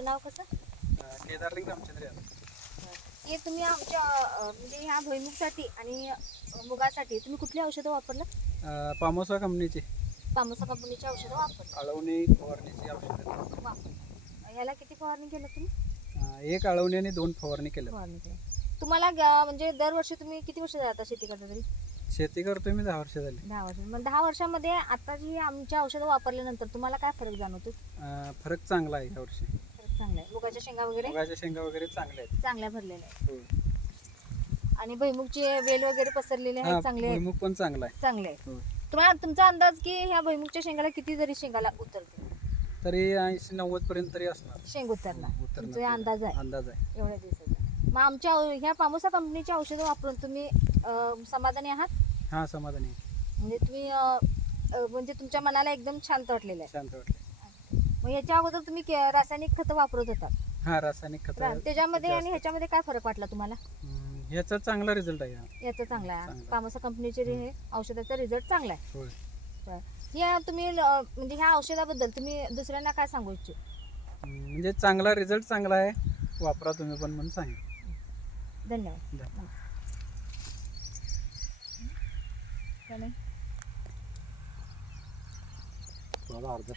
तुमचं नाव कसं? केदारलिंग रामचंद्र यादव. हे तुम्ही आमच्या म्हणजे ह्या भुईमुगसाठी आणि मुगासाठी तुम्ही कुठली औषधं वापरलं? पामोसा कंपनीची. पामोसा कंपनीची औषधं वापरलं. आळवणी फवारणीची औषधं. वा. ह्याला किती फवारणी केलं तुम्ही? एक आळवणी आणि दोन फवारणी केलं. फवारणी केलं. तुम्हाला म्हणजे दरवर्षी तुम्ही किती वर्ष जाता शेती करता तरी? शेती करतोय मी दहा वर्ष झाली. दहा वर्ष. मग दहा वर्षामध्ये आता जी आमची औषधं वापरल्यानंतर तुम्हाला काय फरक जाणवतो? फरक चांगला आहे यावर्षी फरक चांगला आहे मुगाच्या शेंगा वगैरे? मुगाच्या शेंगा वगैरे चांगल्या आहेत. चांगल्या भरलेल्या आहेत. हो. आणि भुईमुगचे वेल वगैरे पसरलेले हा आहेत चांगले आहेत? भुईमुग पण चांगला आहे. चांगले आहेत. हो. तुम्हाला तुमचा अंदाज की ह्या भुईमुगच्या शेंगाला किती जरी शेंगाला उतरते? तरी ऐंशी नव्वद पर्यंत तरी असणार. शेंग उतरणार. उतरणार तुमचा अंदाज आहे. अंदाज आहे. एवढ्या दिवसाचा. मग आमच्या औ- ह्या पामोसा कंपनीची औषधं वापरून तुम्ही अं, समाधानी आहात? हा समाधानी आहे. म्हणजे तुम्ही अं, अं, म्हणजे तुमच्या मनाला एकदम शांत वाटलेलं आहे. शांत वाटले मग याच्या अगोदर तुम्ही के- रासायनिक खतं वापरत होता. हा रासायनिक खत रा- त्याच्यामध्ये आणि ह्याच्यामध्ये काय फरक वाटला तुम्हाला? ह्याचा चांगला रिझल्ट आहे हा. याचा चांगला आहे. चांगला. कंपनीचे रे- हे औषधाचा रिझल्ट चांगला आहे. होय. या तुम्ही म्हणजे ह्या औषधाबद्दल तुम्ही दुसऱ्यांना काय सांगू इच्छित? हम्म, म्हणजे चांगला रिझल्ट चांगला आहे. वापरा तुम्ही पण म्हणून सांगा. धन्यवाद. धन्यवाद. काय नाही? अर्धा